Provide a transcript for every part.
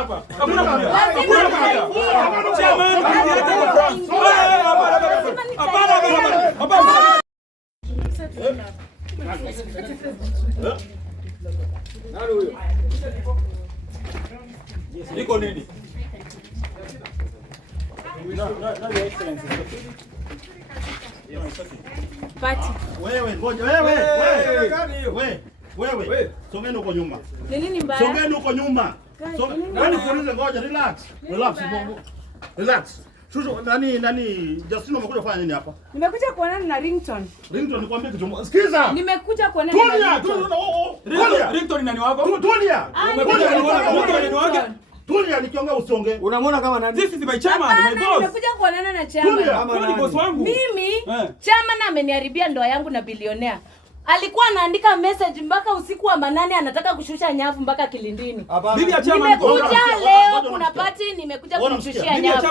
hapa. Hakuna kuja. Hakuna kuja. Chairman, nilete kwa France. Hapana. Nani huyo? Niko nini? No, your excellency. Pati. Wewe ngoja wewe. Songeni huko nyuma. Ni nini mbaya? Songeni huko nyuma. Nani kuulize ngoja relax. Shushu nani Justina umekuja kufanya nini hapa? Nimekuja kuonana na Ringtone. Ringtone nikwambie kitu. Sikiza. Nimekuja kuonana na Ringtone. Ringtone nani wako? Tulia. Ringtone nani wako? Tulia nikiongea usiongee. Unamwona kama nani? This is my chairman, my boss. Nimekuja kuonana na chairman. Kama ni boss wangu. Mimi chairman ameniharibia ndoa yangu na bilionea. Alikuwa anaandika message mpaka usiku wa manane anataka kushusha nyavu mpaka Kilindini. Bibi ya chairman nimekuja leo kuna party nimekuja kumshushia nyavu.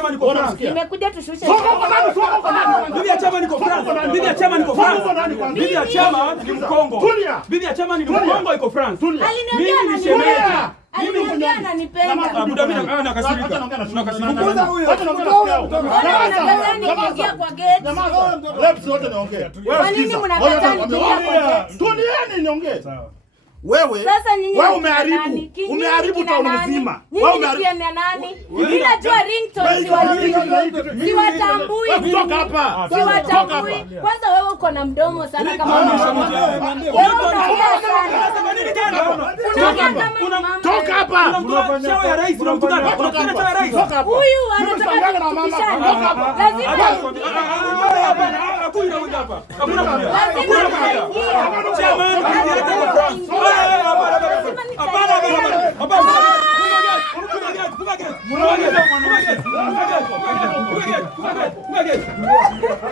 Nimekuja tushushe. Bibi ya chairman iko France. Bibi ya chairman iko France. Bibi ya chairman ni Mkongo. Bibi ya chairman ni Mkongo iko France. Aliniambia ananipenda. Aliniambia ananipenda. Abuda mimi nakasirika. Nakasirika huyo. Acha naongea nikiingia kwa gate. Labs wote naongea. Kwa nini mnakataa nikiingia kwa gate? Tulieni niongee. Sawa. Wewe umeharibu tauni nzima. Wewe umeharibu nani? Mimi najua Ringtone siwatambui. Kutoka hapa. Siwatambui. Kwanza wewe uko na mdomo sana kama toka hapa. Unafanya ya rais unamtukana. Unataka rais. Huyu anataka na mama. Lazima hakuna huyu hapa. Hakuna kuja.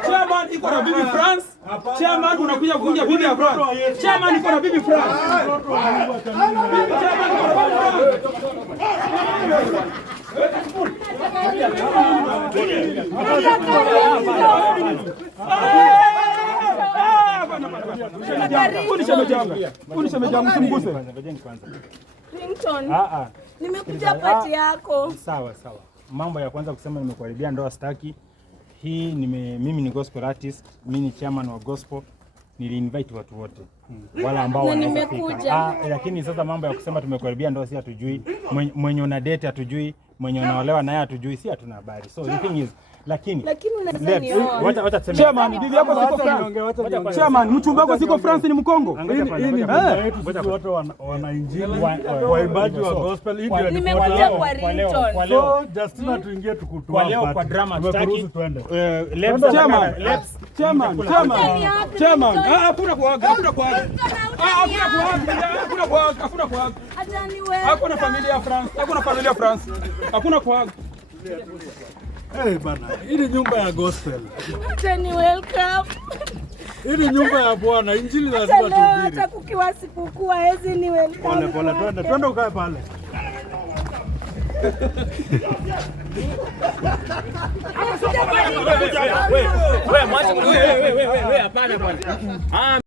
Chairman iko na bibi France. Chairman unakuja kuvunja bibi ya France. Chairman iko na bibi France. Ringtone. Nimekuja pati yako. Sawa. Mambo ya kwanza kusema nimekuharibia ndoa staki. Hii mimi ni gospel artist, mimi ni chairman wa gospel. Nili-invite watu wote. Wala ambao wanaweza fika. Lakini sasa mambo ya kusema tumekuharibia ndoa si hatujui. Mwenye una date hatujui, mwenye unaolewa naye hatujui, si hatuna habari. So the thing is lakini unaweza nioa. Wacha tuseme. Chairman, bibi yako siko France. Chairman, mchumba wako siko France ni Mkongo. Hii ni Sisi wote wana injili, waimbaji wa gospel. Hii ndio nimekuja kwa Ringtone. So Justina tuingie tukutoa kwa leo kwa drama tutaki. Chairman, hakuna kuaga. Hakuna kuaga. Hakuna familia ya France. Hakuna kuaga. Bana, hii ni nyumba ya gospel. Tani welcome. Hii ni nyumba ya Bwana. Injili lazima tuhubiri. Hata kukiwa sikukuu hezi ni welcome. Pole, twende ukae pale. Wewe hapana bwana.